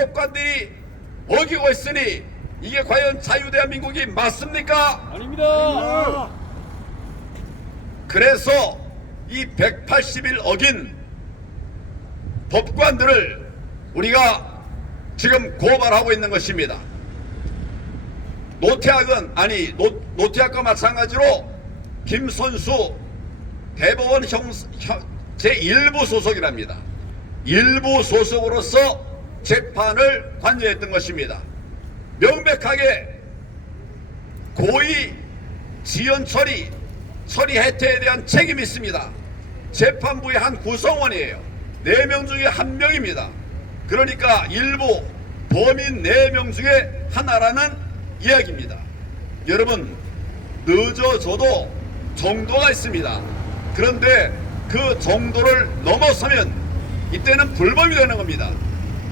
대법관들이 어기고 있으니 이게 과연 자유대한민국이 맞습니까? 아닙니다. 그래서 이 180일 어긴 법관들을 우리가 지금 고발하고 있는 것입니다. 노태학은 아니 노태학과 마찬가지로 김선수 대법원 제1부 소속이랍니다. 일부 소속으로서 재판을 관여했던 것입니다. 명백하게 고의 지연 처리 혜택에 대한 책임이 있습니다. 재판부의 한 구성원이에요. 4명 중에 1명입니다. 그러니까 일부 범인 4명 중에 하나라는 이야기입니다. 여러분, 늦어져도 정도가 있습니다. 그런데 그 정도를 넘어서면 이때는 불법이 되는 겁니다.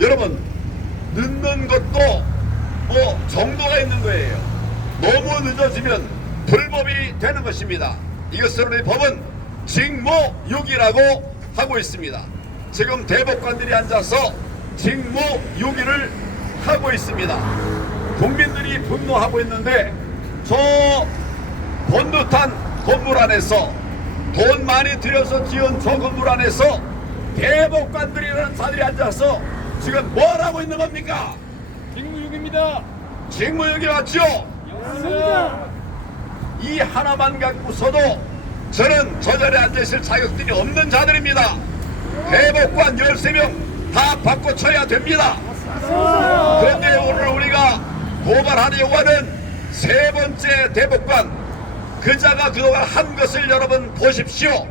여러분, 늦는 것도 정도가 있는 거예요. 너무 늦어지면 불법이 되는 것입니다. 이것을 우리 법은 직무유기라고 하고 있습니다. 지금 대법관들이 앉아서 직무유기를 하고 있습니다. 국민들이 분노하고 있는데 저 번듯한 건물 안에서 돈 많이 들여서 지은 저 건물 안에서 대법관들이라는 자들이 앉아서 지금 뭘 하고 있는 겁니까? 직무유기입니다. 직무유기 맞죠? 맞습니다. 이 하나만 갖고서도 저는 저 자리에 앉아있을 자격들이 없는 자들입니다. 대법관 13명 다 바꿔쳐야 됩니다. 그런데 오늘 우리가 고발하려고 하는 3번째 대법관, 그자가 그동안 한 것을 여러분 보십시오.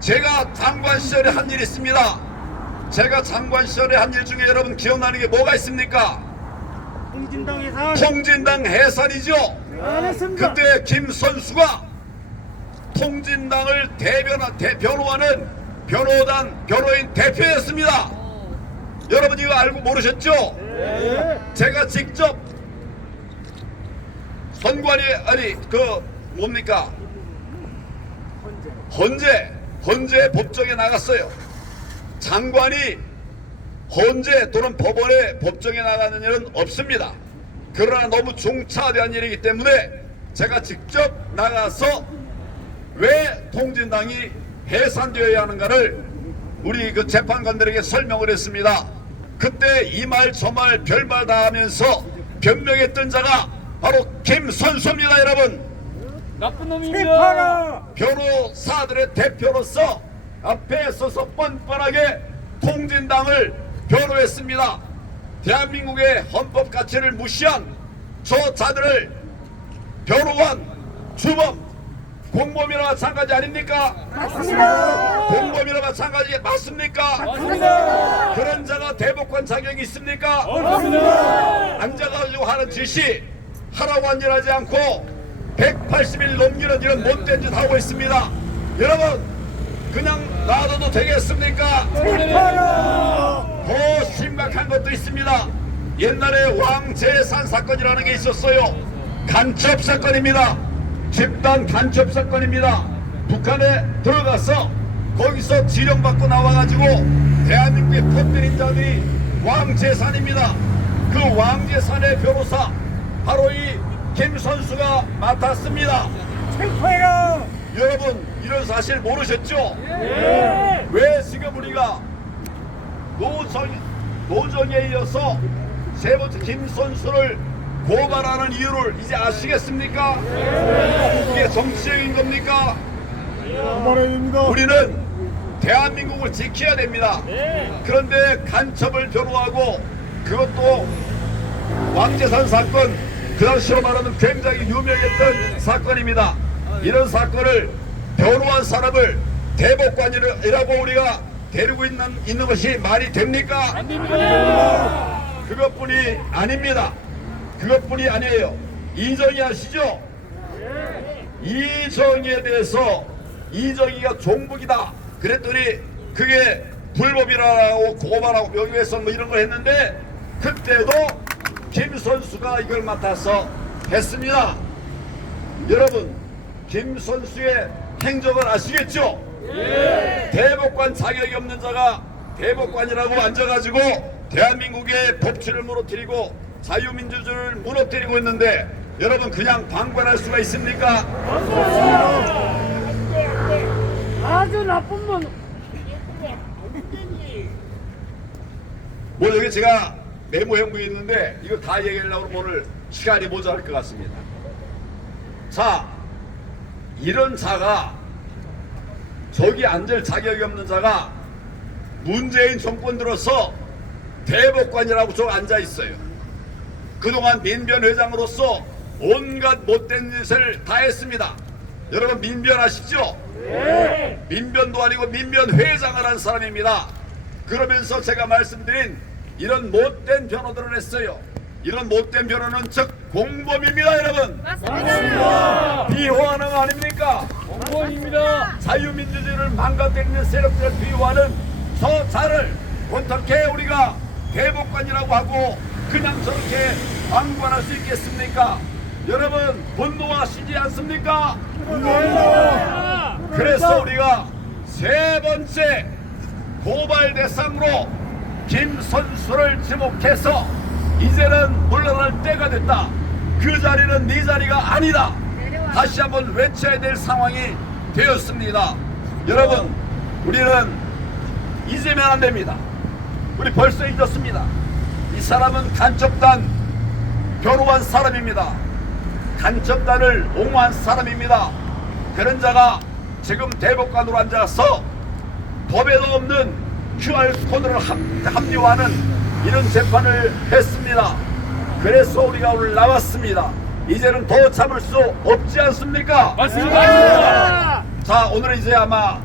제가 장관 시절에 한 일이 있습니다. 제가 장관 시절에 한 일 중에 여러분 기억나는 게 뭐가 있습니까? 통진당 해산이죠. 그때 김선수가 통진당을 변호하는 변호인 대표였습니다. 여러분 이거 알고 모르셨죠? 네. 제가 직접 선관위 뭡니까? 헌재 법정에 나갔어요. 장관이 헌재 또는 법원에 법정에 나가는 일은 없습니다. 그러나 너무 중차대한 일이기 때문에 제가 직접 나가서 왜 통진당이 해산되어야 하는가를 우리 그 재판관들에게 설명을 했습니다. 그때 이 말 저 말 별말 다 하면서 변명했던 자가 바로 김선수입니다. 여러분, 나쁜 놈입니다. 변호사들의 대표로서 앞에 서서 뻔뻔하게 통진당을 변호했습니다. 대한민국의 헌법 가치를 무시한 저 자들을 변호한 주범, 공범이나 마찬가지 아닙니까? 맞습니다. 공범이나 마찬가지 맞습니까? 맞습니다. 그런 자가 대법관 자격이 있습니까? 없습니다. 앉아가지고 하는 짓이 하라고 한 일 하지 않고 180일 넘기는 이런 못된 짓 하고 있습니다. 여러분, 그냥 놔둬도 되겠습니까? 더 심각한 것도 있습니다. 옛날에 왕재산 사건이라는 게 있었어요. 간첩 사건입니다. 집단 간첩 사건입니다. 북한에 들어가서 거기서 지령받고 나와가지고 대한민국에 퍼뜨린 자들이 왕재산입니다. 그 왕재산의 변호사 바로 이 김선수가 맡았습니다. 여러분, 이런 사실 모르셨죠? 왜 지금 우리가 노정에 이어서 3번째 김선수를 고발하는 이유를 이제 아시겠습니까? 이게 정치적인 겁니까? 우리는 대한민국을 지켜야 됩니다. 그런데 간첩을 변호하고 그것도 왕재산 사건, 그 당시로 말하면 굉장히 유명했던 사건입니다. 이런 사건을 변호한 사람을 대법관이라고 우리가 데리고 있는 것이 말이 됩니까? 안 됩니다. 그것뿐이 아닙니다. 그것뿐이 아니에요. 이정희 아시죠? 이정희에 대해서 이정희가 종북이다 그랬더니 그게 불법이라고 고발하고 명예훼손 뭐 이런 걸 했는데 그때도 김선수가 이걸 맡아서 했습니다. 여러분, 김선수의 행적을 아시겠죠? 대법관 자격이 없는 자가 대법관이라고 앉아가지고 대한민국의 법치를 무너뜨리고 자유민주주의를 무너뜨리고 있는데 여러분 그냥 방관할 수가 있습니까? 아주 나쁜 놈. 뭐 여기 제가 메모 형국이 있는데 이거 다 얘기하려고 그러면 오늘 시간이 모자랄 것 같습니다. 자, 이런 자가 저기 앉을 자격이 없는 자가 문재인 정권 들어서 대법관이라고 저 앉아 있어요. 그동안 민변회장으로서 온갖 못된 짓을 다 했습니다. 여러분 민변하시죠? 네. 민변도 아니고 민변회장을 한 사람입니다. 그러면서 제가 말씀드린 이런 못된 변호들을 했어요. 이런 못된 변호는 즉 공범입니다, 여러분. 맞습니다. 비호하는 거 아닙니까? 공무원입니다. 자유민주주의를 망가뜨리는 세력들을 비호하는 저 자를 어떻게 우리가 대법관이라고 하고 그냥 저렇게 방관할 수 있겠습니까? 여러분 분노하시지 않습니까? 그래서 우리가 세 번째 고발 대상으로 김선수를 지목해서 이제는 물러날 때가 됐다. 그 자리는 네 자리가 아니다. 다시 한번 외쳐야 될 상황이 되었습니다. 여러분 우리는 잊으면 안 됩니다. 우리 벌써 잊었습니다. 이 사람은 간첩단 변호한 사람입니다. 간첩단을 옹호한 사람입니다. 그런 자가 지금 대법관으로 앉아서 법에도 없는 QR코드를 합리화하는 이런 재판을 했습니다. 그래서 우리가 오늘 나왔습니다. 이제는 더 참을 수 없지 않습니까? 맞습니다. 자, 오늘은 이제 아마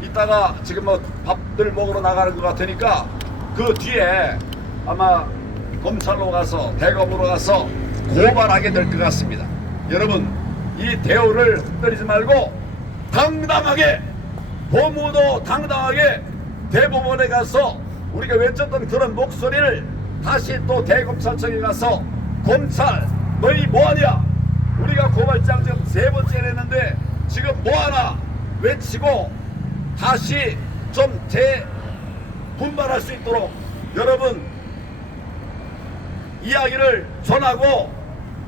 이따가 지금 뭐 밥들 먹으러 나가는 것 같으니까 그 뒤에 아마 검찰로 가서 대검으로 가서 고발하게 될 것 같습니다. 여러분 이 대우를 흔들리지 말고 당당하게 법무도 당당하게 대법원에 가서 우리가 외쳤던 그런 목소리를 다시 또 대검찰청에 가서 검찰 너희 뭐하냐, 우리가 고발장 지금 세 번째 냈는데 지금 뭐하나 외치고 다시 좀 재분발할 수 있도록 여러분 이야기를 전하고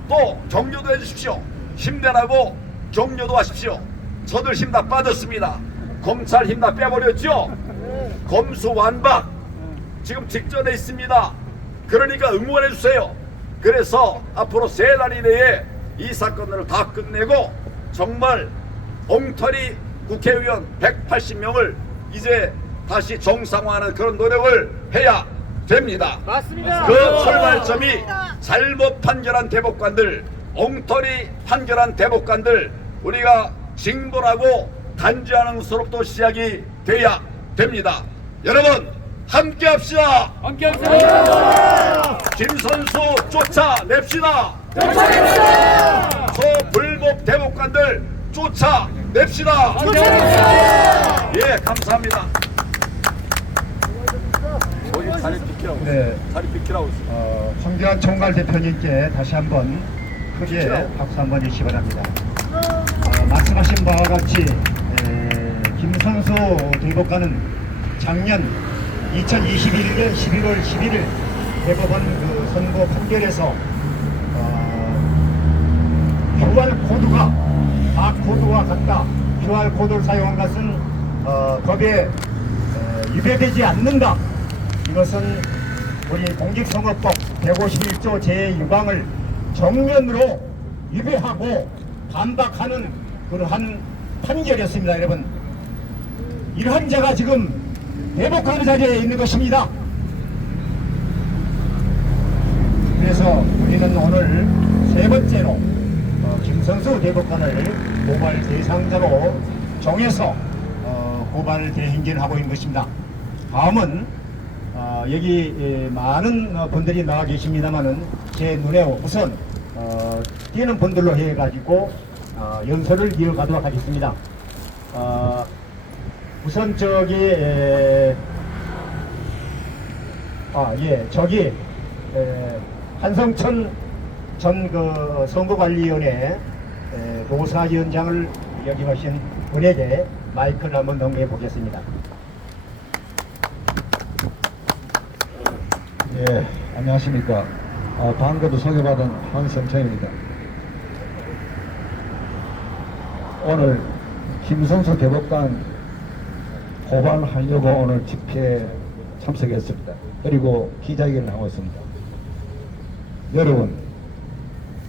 또 격려도 해주십시오. 힘내라고 격려도 하십시오. 저들 힘 다 빠졌습니다. 검찰 힘 다 빼버렸죠. 검수완박 지금 직전에 있습니다. 그러니까 응원해 주세요. 그래서 앞으로 3달 이내에 이 사건을 다 끝내고 정말 엉터리 국회의원 180명을 이제 다시 정상화하는 그런 노력을 해야 됩니다. 맞습니다. 그 출발점이 잘못 판결한 대법관들, 엉터리 판결한 대법관들 우리가 징벌하고 단죄하는 것으로부터 시작이 돼야 됩니다. 여러분 함께 합시다. 함께 하세요. 김선수 쫓아냅시다. 저 불법 대법관들 쫓아냅시다. 예, 감사합니다. 거기 자리 비키라고. 네. 자리 비키라고. 황교안 총괄 대표님께 다시 한번 크게 박수 한번 주시기 바랍니다. 말씀하신 바와 같이 김선수 대법관은 작년 2021년 11월 11일 대법원 그 선고 판결에서 QR코드가 바코드와 같다, QR코드를 사용한 것은 법에 위배되지 않는다, 이것은 우리 공직선거법 151조 제6항을 정면으로 위배하고 반박하는 그러한 판결이었습니다. 여러분 이러한 자가 지금 대법관 자리에 있는 것입니다. 그래서 우리는 오늘 세 번째로 김선수 대법관을 고발 대상자로 정해서 고발 대행진하고 있는 것입니다. 다음은 여기 많은 분들이 나와 계십니다만은 제 눈에 우선 뛰는 분들로 해가지고 연설을 이어가도록 하겠습니다. 우선 저기 저기 한성천 전 그 선거관리위원회 노사위원장을 역임하신 분에게 마이크를 한번 넘겨 보겠습니다. 예, 안녕하십니까. 방금도 소개받은 황성천입니다. 오늘 김성수 대법관 고발하려고 오늘 집회에 참석했습니다. 그리고 기자회견을 하고 있습니다. 여러분,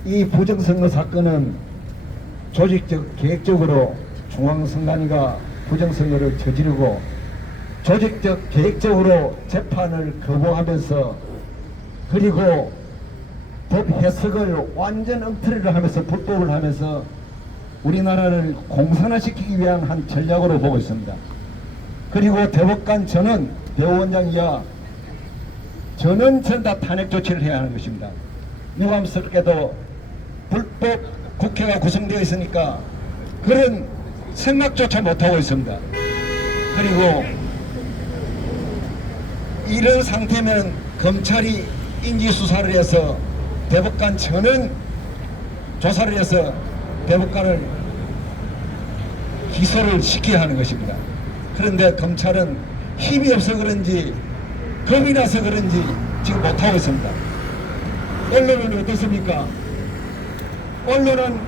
이 부정선거 사건은 조직적, 계획적으로 중앙선관위가 부정선거를 저지르고 조직적, 계획적으로 재판을 거부하면서 그리고 법 해석을 완전 엉터리를 하면서 불법을 하면서 우리나라를 공산화시키기 위한 한 전략으로 보고 있습니다. 그리고 대법관 전원, 대법원장 이하 전원 다 탄핵 조치를 해야 하는 것입니다. 유감스럽게도 불법 국회가 구성되어 있으니까 그런 생각조차 못하고 있습니다. 그리고 이런 상태면 검찰이 인지수사를 해서 대법관 전원 조사를 해서 대법관을 기소를 시켜야 하는 것입니다. 그런데 검찰은 힘이 없어 그런지 겁이 나서 그런지 지금 못하고 있습니다. 언론은 어떻습니까? 언론은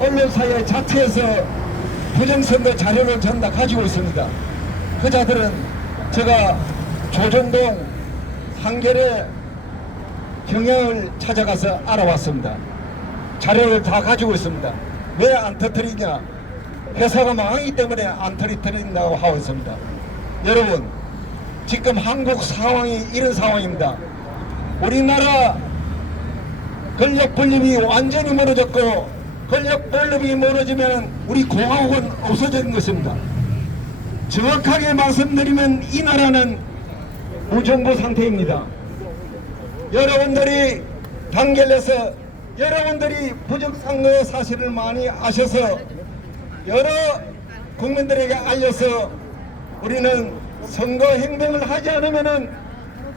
언론사의 자체에서 부정선거 자료를 전부 다 가지고 있습니다. 그 자들은 제가 조정동 한겨레 경향을 찾아가서 알아봤습니다. 자료를 다 가지고 있습니다. 왜 안 터뜨리냐? 회사가 망하기 때문에 안 터뜨린다고 하고 있습니다. 여러분, 지금 한국 상황이 이런 상황입니다. 우리나라 권력 분립이 완전히 무너졌고 권력 분립이 무너지면 우리 공화국은 없어진 것입니다. 정확하게 말씀드리면 이 나라는 무정부 상태입니다. 여러분들이 단결해서 여러분들이 부정선거 사실을 많이 아셔서 여러 국민들에게 알려서 우리는 선거 행동을 하지 않으면은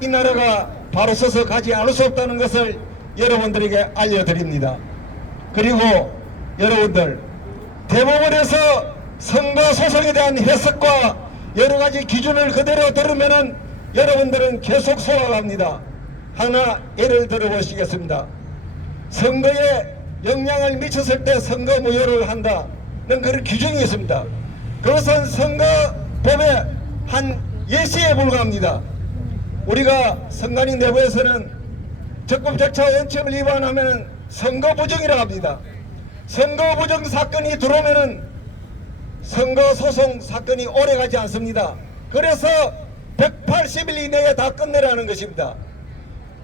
이 나라가 바로 서서 가지 않을 수 없다는 것을 여러분들에게 알려드립니다. 그리고 여러분들, 대법원에서 선거 소송에 대한 해석과 여러 가지 기준을 그대로 들으면은 여러분들은 계속 소화합니다. 하나 예를 들어보시겠습니다. 선거에 영향을 미쳤을 때 선거 무효를 한다는 그런 규정이 있습니다. 그것은 선거법의 한 예시에 불과합니다. 우리가 선관위 내부에서는 적법절차 원칙을 위반하면 선거부정이라고 합니다. 선거부정 사건이 들어오면은 선거소송 사건이 오래가지 않습니다. 그래서 180일 이내에 다 끝내라는 것입니다.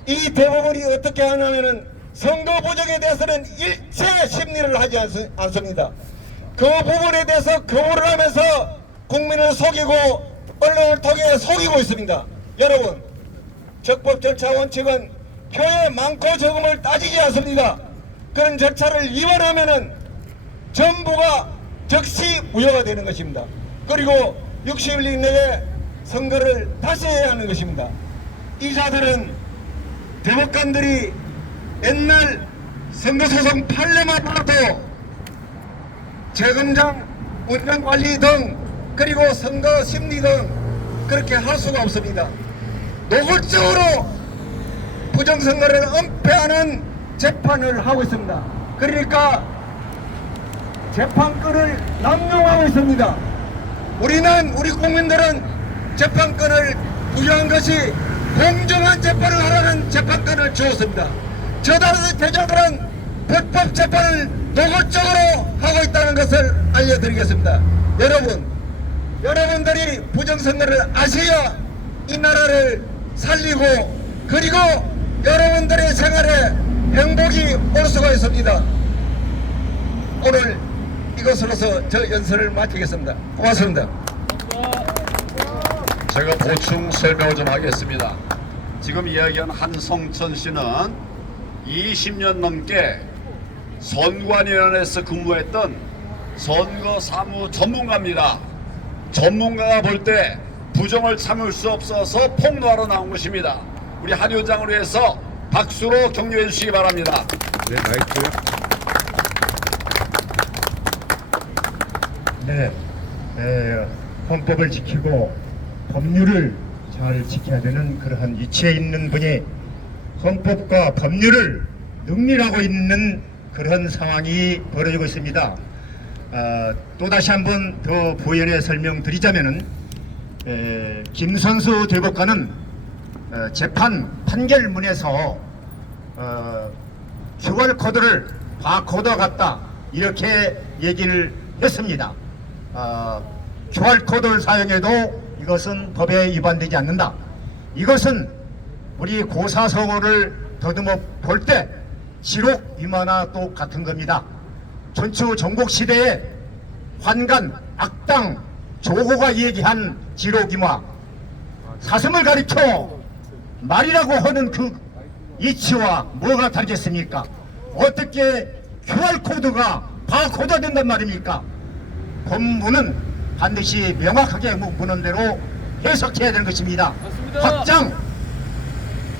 이 대법원이 어떻게 하냐면은 선거 부정에 대해서는 일체 심리를 하지 않습니다. 그 부분에 대해서 거부를 하면서 국민을 속이고 언론을 통해 속이고 있습니다. 여러분, 적법 절차 원칙은 표의 많고 적음을 따지지 않습니다. 그런 절차를 위반하면은 전부가 즉시 무효가 되는 것입니다. 그리고 60일 이내에 선거를 다시 해야 하는 것입니다. 이 자들은 대법관들이 옛날 선거소송 판례만 봐도 재검장, 운전관리 등 그리고 선거 심리 등 그렇게 할 수가 없습니다. 노골적으로 부정선거를 은폐하는 재판을 하고 있습니다. 그러니까 재판권을 남용하고 있습니다. 우리 국민들은 재판권을 부여한 것이 공정한 재판을 하라는 재판권을 주었습니다. 저다른 대자들은 불법 재판을 노골적으로 하고 있다는 것을 알려드리겠습니다. 여러분들이 부정선거를 아셔야 이 나라를 살리고 그리고 여러분들의 생활에 행복이 올 수가 있습니다. 오늘 이것으로서 저 연설을 마치겠습니다. 고맙습니다. 제가 보충 설명을 좀 하겠습니다. 지금 이야기한 한성천 씨는 20년 넘게 선관위원회에서 근무했던 선거 사무 전문가입니다. 전문가가 볼 때 부정을 참을 수 없어서 폭로하러 나온 것입니다. 우리 한 위원장을 위해서 박수로 격려해 주시기 바랍니다. 네, 마이크요. 네, 헌법을 지키고 법률을 잘 지켜야 되는 그러한 위치에 있는 분이 헌법과 법률을 능멸하고 있는 그런 상황이 벌어지고 있습니다. 또다시 한번 더 부연해 설명드리자면은 김선수 대법관은 재판 판결문에서 QR코드를 바코드 같다 이렇게 얘기를 했습니다. QR코드를 사용해도 이것은 법에 위반되지 않는다. 이것은 우리 고사성어를 더듬어 볼 때 지록 위마나 또 같은 겁니다. 전초 전국 시대에 환관, 악당, 조고가 얘기한 지록이마 사슴을 가리켜 말이라고 하는 그 이치와 뭐가 다르겠습니까? 어떻게 QR코드가 바코드가 된단 말입니까? 법문은 반드시 명확하게 문헌대로 해석해야 되는 것입니다. 맞습니다. 확장,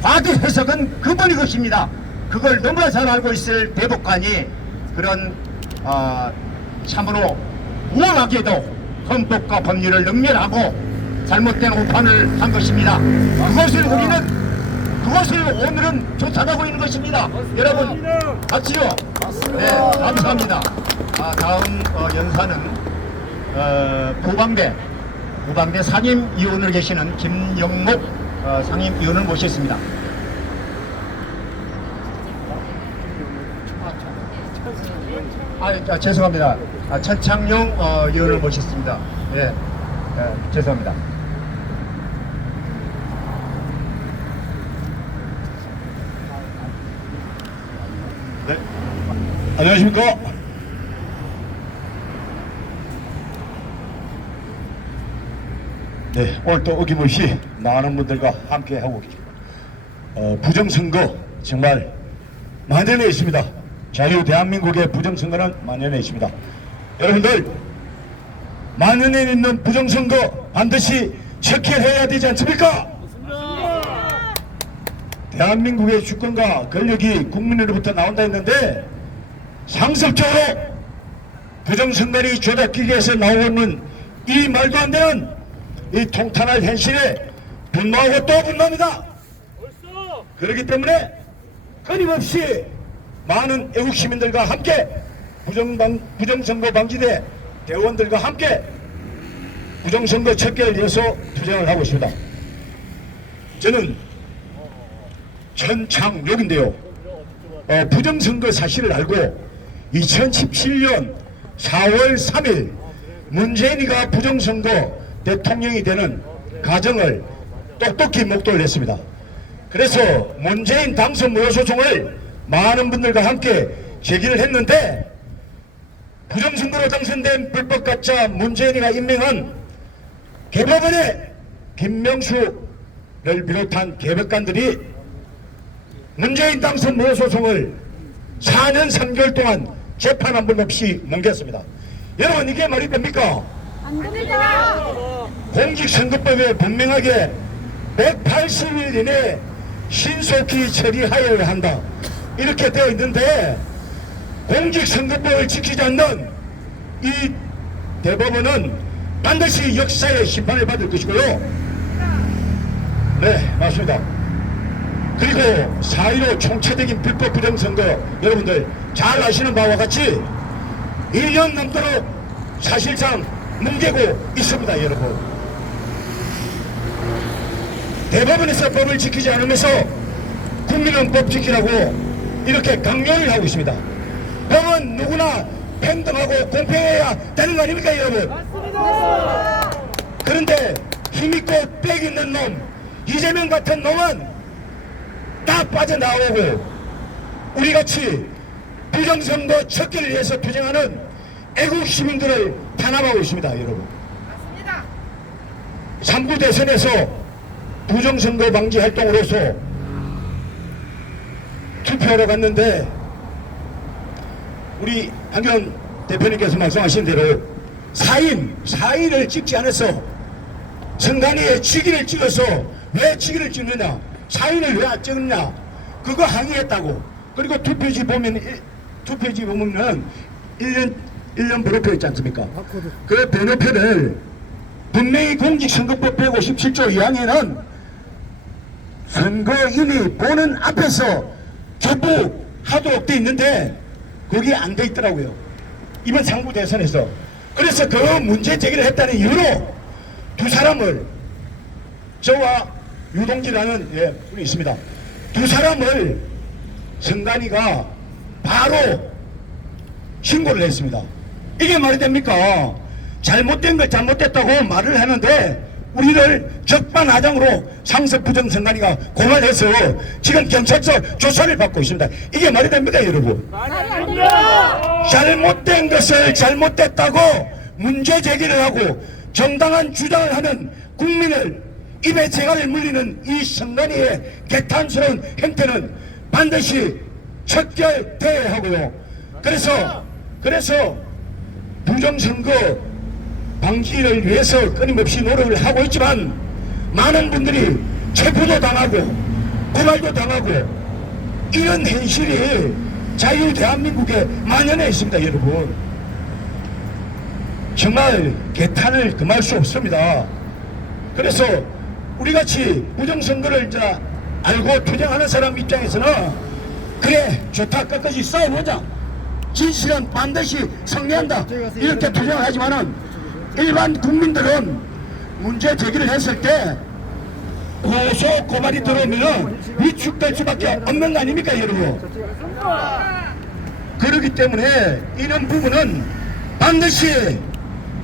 과대 해석은 그분이 것입니다. 그걸 너무나 잘 알고 있을 대법관이 그런 참으로 무함하게도 헌법과 법률을 능멸하고 잘못된 오판을 한 것입니다. 그것을 오늘은 조사하고 있는 것입니다. 여러분 같이요. 네, 감사합니다. 다음 연사는 부방대 상임위원으로 계시는 김영목 상임위원을 모셨습니다. 죄송합니다. 천창용 의원을 모셨습니다. 예, 죄송합니다. 네. 안녕하십니까? 네, 오늘 또 어김없이 많은 분들과 함께 하고 계십니다. 부정선거 정말 만연해 있습니다. 자유 대한민국의 부정선거는 만연해 있습니다. 여러분들 만연해 있는 부정선거 반드시 척결해야 되지 않습니까? 대한민국의 주권과 권력이 국민으로부터 나온다 했는데 상습적으로 부정선거를 조작하기 위해서 나오는 이 말도 안 되는 이 통탄할 현실에 분노하고 또 분노합니다. 그렇기 때문에 끊임없이 많은 애국 시민들과 함께 부정선거 방지대 대원들과 함께 부정선거 척결을 위해서 투쟁을 하고 있습니다. 저는 천창록인데요. 부정선거 사실을 알고 2017년 4월 3일 문재인이가 부정선거 대통령이 되는 과정을 똑똑히 목도를 했습니다. 그래서 문재인 당선 무효 소송을 많은 분들과 함께 제기를 했는데 부정선거로 당선된 불법가짜 문재인이가 임명한 대법원의 김명수를 비롯한 대법관들이 문재인 당선 무효 소송을 4년 3개월 동안 재판 한 번 없이 넘겼습니다. 여러분 이게 말이 됩니까? 안 됩니다. 공직선거법에 분명하게 180일 이내 신속히 처리하여야 한다 이렇게 되어 있는데 공직선거법을 지키지 않는 이 대법원은 반드시 역사의 심판을 받을 것이고요. 네, 맞습니다. 그리고 4.15 총체적인 불법 부정선거 여러분들 잘 아시는 바와 같이 1년 넘도록 사실상 뭉개고 있습니다. 여러분 대법원에서 법을 지키지 않으면서 국민은 법 지키라고 이렇게 강요를 하고 있습니다. 법은 누구나 평등하고 공평해야 되는 거 아닙니까 여러분? 맞습니다. 그런데 힘있고 빽 있는 놈 이재명 같은 놈은 다 빠져나오고 우리같이 부정선거 척결을 위해서 투쟁하는 애국 시민들을 탄압하고 있습니다. 여러분 3구 대선에서 부정선거 방지 활동으로서 투표하러 갔는데 우리 한경 대표님께서 말씀하신 대로 사인을 찍지 않아서 선관위에 직위를 찍어서 왜 직위를 찍느냐 사인을 왜 안 찍느냐 그거 항의했다고. 그리고 투표지 보면은 1년 번호표 있지 않습니까? 그 번호표를 분명히 공직선거법 157조 2항에는 선거인이 보는 앞에서 교부하도록 돼 있는데 그게 안 돼 있더라고요. 이번 상부 대선에서. 그래서 그 문제 제기를 했다는 이유로 두 사람을, 저와 유동지라는 분이 있습니다. 두 사람을 선관위가 바로 신고를 했습니다. 이게 말이 됩니까? 잘못된 걸 잘못됐다고 말을 하는데 우리를 적반하장으로 상습 부정선관위가 고발해서 지금 경찰서 조사를 받고 있습니다. 이게 말이 됩니까, 여러분? 잘못된 것을 잘못됐다고 문제 제기를 하고 정당한 주장을 하는 국민을 입에 재갈을 물리는 이 선관위의 개탄스러운 행태는 반드시 척결돼야 하고요. 그래서 부정선거 방지를 위해서 끊임없이 노력을 하고 있지만 많은 분들이 체포도 당하고 고발도 당하고 이런 현실이 자유 대한민국에 만연해 있습니다, 여러분. 정말 개탄을 금할 수 없습니다. 그래서 우리같이 부정선거를 이제 알고 투쟁하는 사람 입장에서는 그래 좋다, 끝까지 싸워보자, 진실은 반드시 승리한다, 이렇게 투쟁을 하지만은 일반 국민들은 문제 제기를 했을 때 고소 고발이 들어오면 위축될 수밖에 없는 거 아닙니까, 여러분? 그렇기 때문에 이런 부분은 반드시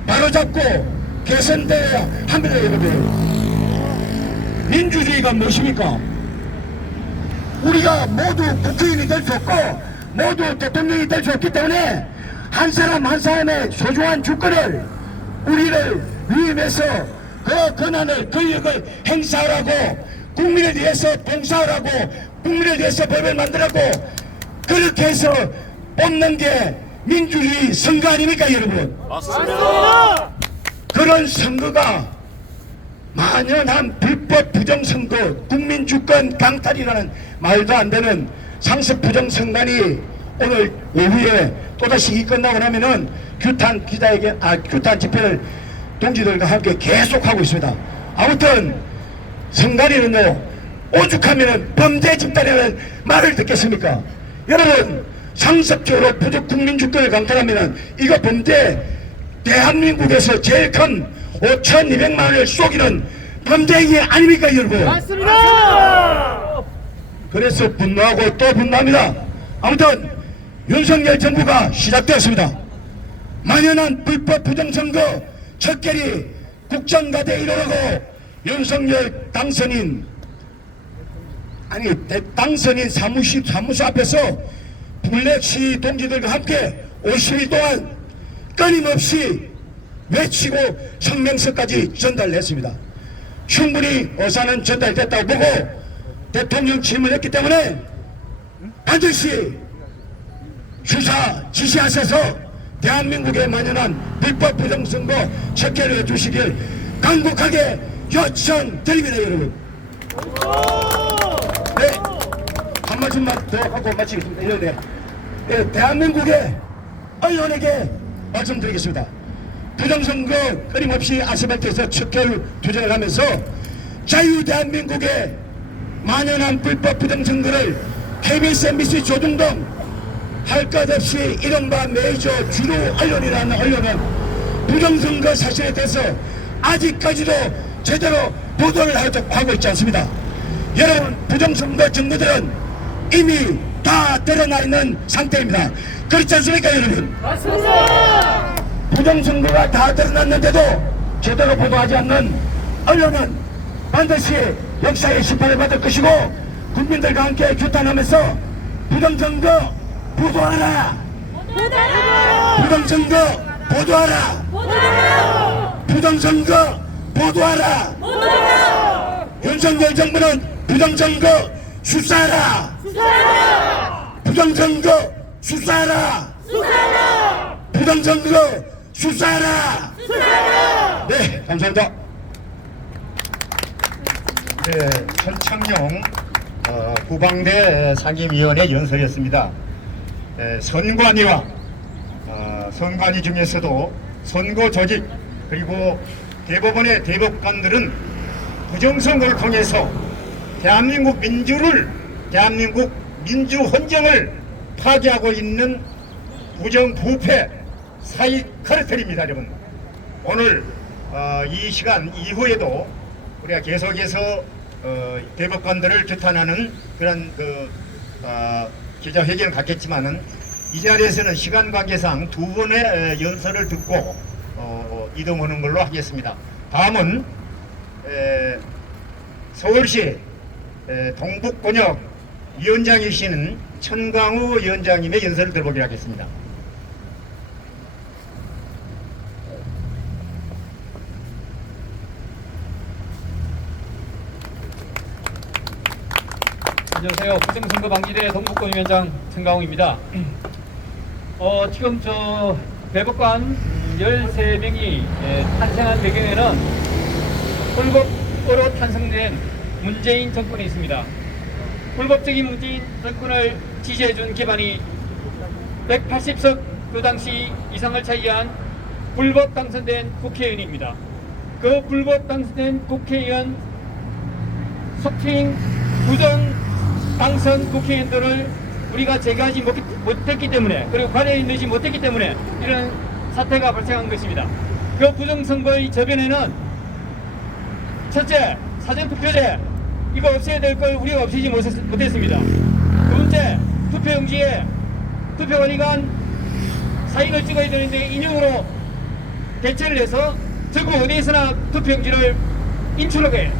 바로잡고 개선돼야 합니다, 여러분. 민주주의가 무엇입니까? 우리가 모두 국회의원이 될 수 없고 모두 대통령이 될 수 없기 때문에 한 사람 한 사람의 소중한 주권을 우리를 위임해서 그 권한을 권력을 행사하라고, 국민을 위해서 봉사하라고, 국민을 위해서 법을 만들라고 그렇게 해서 뽑는 게 민주주의 선거 아닙니까, 여러분? 맞습니다. 그런 선거가 만연한 불법 부정선거, 국민주권 강탈이라는 말도 안 되는 상습 부정선관이 오늘 오후에 또다시 이 끝나고 나면은 규탄 집회를 동지들과 함께 계속하고 있습니다. 아무튼 선관위는요, 오죽하면은 범죄 집단이라는 말을 듣겠습니까? 여러분, 상습적으로 부족 국민주권을 강탈하면은 이거 범죄, 대한민국에서 제일 큰 5,200만 원을 쏘기는 범죄행위 아닙니까, 여러분? 맞습니다. 그래서 분노하고 또 분노합니다. 아무튼 윤석열 정부가 시작되었습니다. 만연한 불법 부정선거 척결이 국정과제에 이르고 윤석열 당선인 사무소 앞에서 블랙시 동지들과 함께 50일 동안 끊임없이 외치고 성명서까지 전달했습니다. 충분히 어사는 전달됐다고 보고 대통령 취임을 했기 때문에 반드시 수사 지시하셔서 대한민국에 만연한 불법 부정선거 척결을 해주시길 간곡하게 요청드립니다, 여러분. 네, 한 말씀만 더 하고 마치겠습니다. 네, 대한민국의 언론에게 말씀드리겠습니다. 부정선거 끊임없이 아스팔트에서 척결 투쟁을 하면서 자유 대한민국의 만연한 불법 부정선거를 KBS, MBC, 조중동 할 것 없이 이른바 메이저 주로 언론이라는 언론은 부정선거 사실에 대해서 아직까지도 제대로 보도를 하고 있지 않습니다. 여러분, 부정선거 증거들은 이미 다 드러나 있는 상태입니다. 그렇지 않습니까, 여러분? 맞습니다. 부정선거가 다 드러났는데도 제대로 보도하지 않는 언론은 반드시 역사의 심판을 받을 것이고 국민들과 함께 규탄하면서 부정선거 보도하라! 부정선거 보도하라! 부정선거 보도하라! 윤석열 정부는 부정선거 수사하라! 부정선거 수사하라! 부정선거 수사하라! 네, 감사합니다. 네, 천창용 후방대 상임위원회 연설이었습니다. 선관위와 선관위 중에서도 선거 조직 그리고 대법원의 대법관들은 부정선거를 통해서 대한민국 민주 헌정을 파괴하고 있는 부정부패 사이 카르텔입니다, 여러분. 오늘 이 시간 이후에도 우리가 계속해서 대법관들을 규탄하는 그런 기자회견을 갖겠지만은 이 자리에서는 시간 관계상 두 번의 연설을 듣고 이동하는 걸로 하겠습니다. 다음은 서울시 동북권역 위원장이신 천강우 위원장님의 연설을 들어보기로 하겠습니다. 안녕하세요. 부정선거 방지대 동북권위원장 천강웅입니다. 지금 저 대법관 13명이 탄생한 배경에는 불법으로 탄생된 문재인 정권이 있습니다. 불법적인 문재인 정권을 지지해준 기반이 180석 그 당시 이상을 차지한 불법 당선된 국회의원입니다. 그 불법 당선된 국회의원 속칭 부정 당선 국회의원들을 우리가 제거하지 못했기 때문에, 그리고 관여인되지 못했기 때문에 이런 사태가 발생한 것입니다. 그 부정선거의 저변에는 첫째, 사전투표제 이거 없애야 될 걸 우리가 없애지 못했습니다. 두 번째, 투표용지에 투표관리관 사인을 찍어야 되는데 인용으로 대체를 해서 전국 어디에서나 투표용지를 인출하게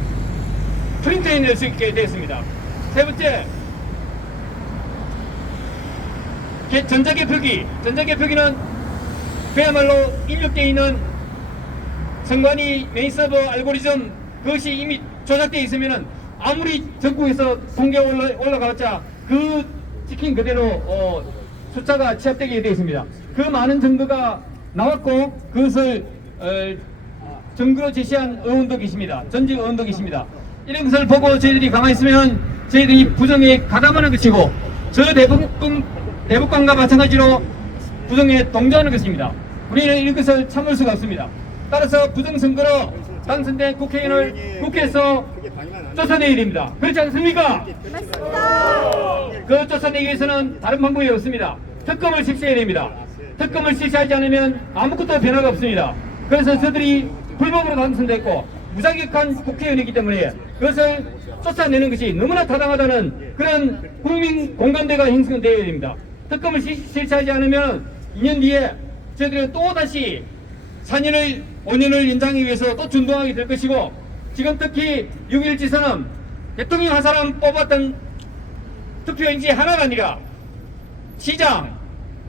프린트해낼 수 있게 되었습니다. 세 번째, 전자개표기는 그야말로 입력되어 있는 선관위 메인 서버 알고리즘 그것이 이미 조작되어 있으면은 아무리 전국에서 통계가 올라가봤자 그 찍힌 그대로 숫자가 취합되게 되어 있습니다. 그 많은 증거가 나왔고 그것을 증거로 제시한 의원도 계십니다. 전직 의원도 계십니다. 이런 것을 보고 저희들이 가만히 있으면 저희들이 부정에 가담하는 것이고 저 대법관과 마찬가지로 부정에 동조하는 것입니다. 우리는 이런 것을 참을 수가 없습니다. 따라서 부정선거로 당선된 국회의원을 국회에서 쫓아내야 됩니다. 그렇지 않습니까? 맞습니다. 그 쫓아내기 위해서는 다른 방법이 없습니다. 특검을 실시해야 됩니다. 특검을 실시하지 않으면 아무것도 변화가 없습니다. 그래서 저들이 불법으로 당선됐고 무자격한 국회의원이기 때문에 그것을 쫓아내는 것이 너무나 타당하다는 그런 국민 공감대가 형성되어야 됩니다. 특검을 실시하지 않으면 2년 뒤에 저희들은 또다시 4년을 5년을 연장하기 위해서 또 준동하게 될 것이고 지금 특히 6.1 지선은 대통령 한 사람 뽑았던 투표인지 하나가 아니라 시장,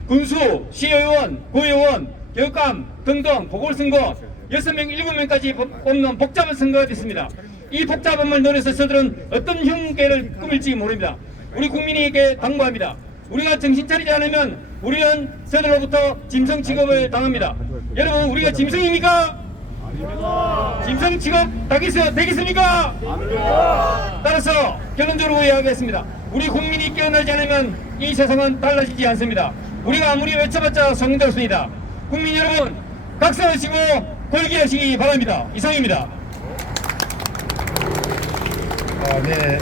군수, 시의원, 구의원, 교육감 등등 보궐선거 6명, 7명까지 뽑는 복잡한 선거가 됐습니다. 이 복잡함을 노려서 저들은 어떤 흉계를 꾸밀지 모릅니다. 우리 국민에게 당부합니다. 우리가 정신 차리지 않으면 우리는 저들로부터 짐승 취급을 당합니다. 여러분, 우리가 짐승입니까? 짐승 취급 되겠습니까? 따라서 결론적으로 이야기했습니다. 우리 국민이 깨어나지 않으면 이 세상은 달라지지 않습니다. 우리가 아무리 외쳐봤자 소용없습니다. 국민 여러분, 각성하시고 골기하시기 바랍니다. 이상입니다. 네.